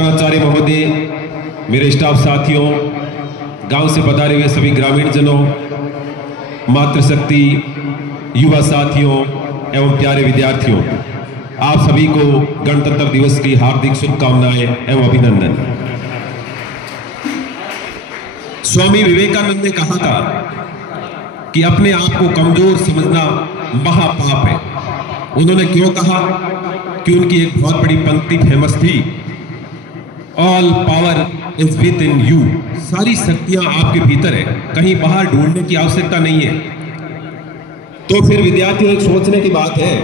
प्रधानाचार्य महोदय, मेरे स्टाफ साथियों, गांव से पधारे हुए सभी ग्रामीण जनों, मातृशक्ति, युवा साथियों एवं प्यारे विद्यार्थियों, आप सभी को गणतंत्र दिवस की हार्दिक शुभकामनाएं एवं अभिनंदन। स्वामी विवेकानंद ने कहा था कि अपने आप को कमजोर समझना महापाप है। उन्होंने क्यों कहा? कि उनकी एक बहुत बड़ी पंक्ति फेमस थी, all power is with in you. सारी शक्तियां आपके भीतर है, कहीं बाहर ढूंढने की आवश्यकता नहीं है। तो फिर विद्यार्थियों, एक सोचने की बात है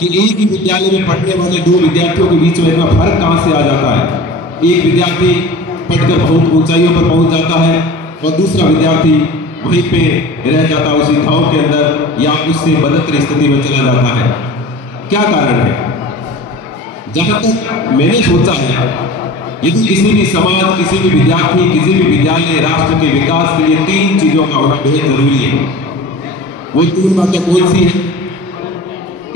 कि एक ही विद्यालय में पढ़ने वाले दो विद्यार्थियों के बीच में इतना फर्क कहां से आ जाता है। एक विद्यार्थी पढ़कर बहुत ऊंचाइयों पर पहुंच जाता है और दूसरा विद्यार्थी वहीं पे रह जाता है, उसी गांव के अंदर या उससे बदतर स्थिति में चला जाता है। क्या कारण है? जहां तक मैंने सोचा है, यदि किसी भी समाज, किसी भी विद्यार्थी, किसी भी विद्यालय, राष्ट्र के विकास के लिए तीन चीजों का होना बेहद जरूरी है। वो तीन बातें कौन सी है?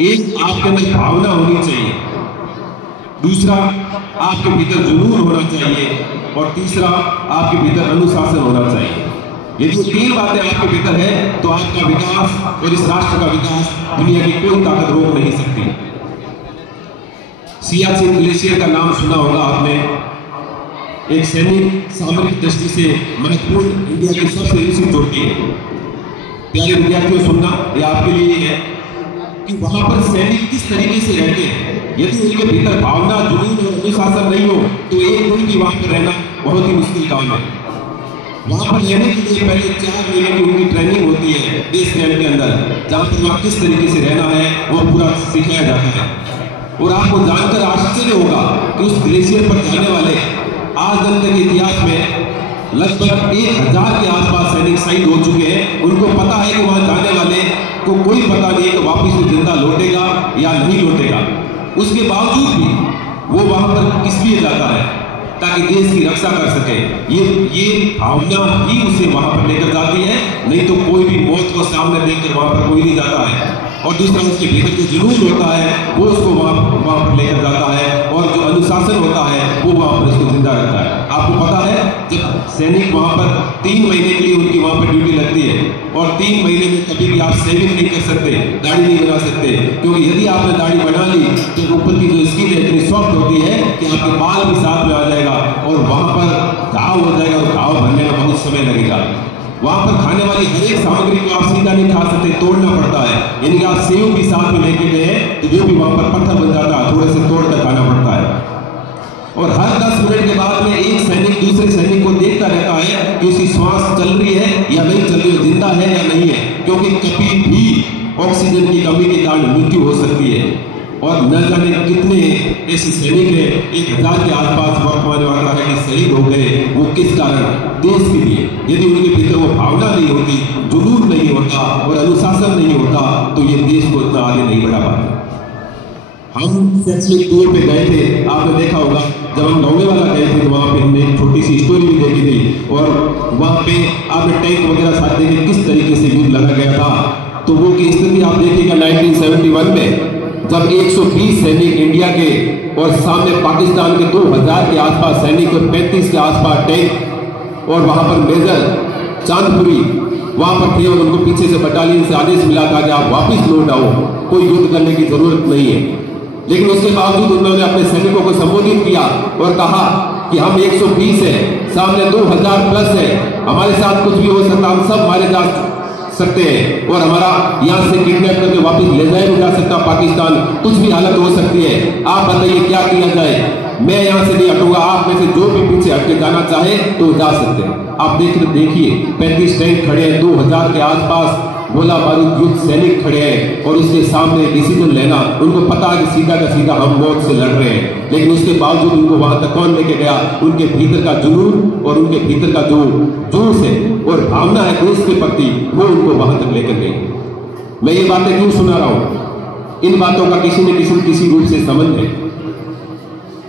एक, आपके अंदर भावना होनी चाहिए। दूसरा, आपके भीतर जुनून होना चाहिए। और तीसरा, आपके भीतर अनुशासन होना चाहिए। यदि ये तीन बातें आपके भीतर है तो आपका विकास और इस राष्ट्र का विकास दुनिया की कोई ताकत रोक नहीं सकती। सियाचिन ग्लेशियर का नाम सुना होगा आपने। एक सैनिक सामरिक दृष्टि से महत्वपूर्ण इंडिया की सबसे ऊंची चोटी है। प्यारे विद्यार्थियों, सुनना ये आपके लिए है कि वहां पर सैनिक किस तरीके से रहते हैं। यदि उनके भीतर भावना, जुनून और अनुशासन नहीं हो तो एक दिन भी वहां पर रहना बहुत ही मुश्किल काम है। वहां पर रहने के लिए पहले 4 महीने की उनकी ट्रेनिंग होती है बेस कैंप के अंदर, जहां पर वहां किस तरीके से रहना है वो पूरा सिखाया जाता है। और आपको जानकर आश्चर्य होगा कि उस ग्लेशियर पर जाने वाले आज तक के इतिहास में लगभग 1000 के आसपास सैनिक शहीद हो चुके हैं। उनको पता है कि वहां जाने वाले को कोई पता नहीं है कि वापिस वो जिंदा लौटेगा या नहीं लौटेगा। उसके बावजूद भी वो वहां पर किस लिए जाता है? ताकि देश की रक्षा कर सके। ये भावना ही उसे वहां पर लेकर जाती है, नहीं तो कोई भी मौत को सामने देखकर वहां पर कोई नहीं जाता है। और दूसरा, उसके भीतर जो जुनून होता है वो उसको वहां पर लेकर जाता है, और जो अनुशासन होता है वो वहां पर उसको जिंदा रखता है। आपको पता है, जब सैनिक वहां पर 3 महीने के लिए उनकी वहां पर ड्यूटी लगती है, और 3 महीने में कभी भी आप सेविंग नहीं कर सकते, दाढ़ी नहीं बना सकते, क्योंकि यदि आपने दाढ़ी बना ली तो ऊपर की जो स्किन है इतनी सॉफ्ट होती है कि आपके बाल भी साथ में आ जाएगा और वहां पर घाव हो जाएगा, और घाव भरने में बहुत समय लगेगा। वहां पर खाने वाली हर एक सामग्री को आप सीधा नहीं खा सकते, तोड़ना पड़ता है। यानी कि आप सेव भी साथ में लेके गए तो वो भी वहां पर पत्थर बन जाता है, थोड़े से तोड़ कर खाना पड़ता है। और हर 10 मिनट के बाद में एक सैनिक दूसरे सैनिक को देखता रहता है कि उसकी श्वास चल रही है या नहीं चल रही है, जिंदा है या नहीं है, क्योंकि कभी भी ऑक्सीजन की कमी के कारण मृत्यु हो सकती है। और न जाने कितने ऐसे सैनिक हैं, 1000 के आसपास वर्तमान में है कि शहीद हो गए। वो किस कारण? देश के लिए। यदि उनके भीतर वो भावना नहीं होती, जुनून नहीं होता और अनुशासन नहीं होता तो ये देश को इतना आगे नहीं बढ़ा पाते। हम शैक्षणिक टूर पे गए थे, आपने देखा होगा, जब हम लोंगेवाला गए थे तो वहाँ पे हमने एक छोटी सी स्टोरी भी देखी थी, और वहाँ पे आपने टैंक वगैरह साथ देखे किस तरीके से युद्ध लड़ा गया था। तो वो की स्थिति आप देखिएगा 1971 में, जब 120 सैनिक इंडिया के और सामने पाकिस्तान के 2000 के आसपास सैनिक और 35 के आसपास टैंक, और वहां पर मेजर चांदपुरी वहां पर थे, और उनको पीछे से बटालियन से आदेश मिला था कि आप वापस लौट आओ, कोई युद्ध करने की जरूरत नहीं है। लेकिन उसके बावजूद उन्होंने अपने सैनिकों को संबोधित किया और कहा कि हम 120 है, सामने 2000 प्लस है, हमारे साथ कुछ भी हो सकता, हम सब मारे जा सकते हैं, और हमारा यहाँ से किडनैप करके वापस ले जाया भी जा सकता पाकिस्तान, कुछ भी हालत हो सकती है। आप बताइए क्या किया जाए? मैं यहाँ से नहीं हटूंगा, आप में से जो भी पीछे हटके जाना चाहे तो जा सकते हैं। आप देखिए 35 टैंक खड़े हैं, 2000 के आसपास गोला बारूद युद्ध सैनिक खड़े हैं, और उसके सामने डिसीजन लेना, उनको पता है कि सीधा का सीधा हम मौत से लड़ रहे हैं, लेकिन उसके बावजूद उनको वहां तक कौन लेके गया? उनके भीतर का जुनून और उनके भीतर का जो जोश है और भावना है देश के प्रति, वो उनको वहां तक लेकर गई। मैं ये बातें क्यों सुना रहा हूं? इन बातों का किसी न किसी रूप से संबंध है।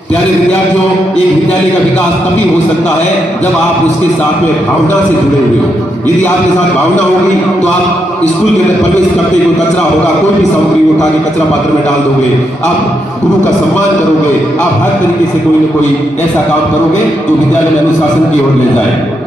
प्यारे विद्यार्थियों, एक विद्यालय का विकास तभी हो सकता है जब आप उसके साथ में भावना से जुड़े हुए हो। यदि आपके साथ भावना होगी तो आप स्कूल के अंदर प्रवेश करते कोई कचरा होगा, कोई भी सामग्री उठा के कचरा पात्र में डाल दोगे, आप गुरु का सम्मान करोगे, आप हर तरीके से कोई न कोई ऐसा काम करोगे जो विद्यालय में अनुशासन की ओर ले जाए।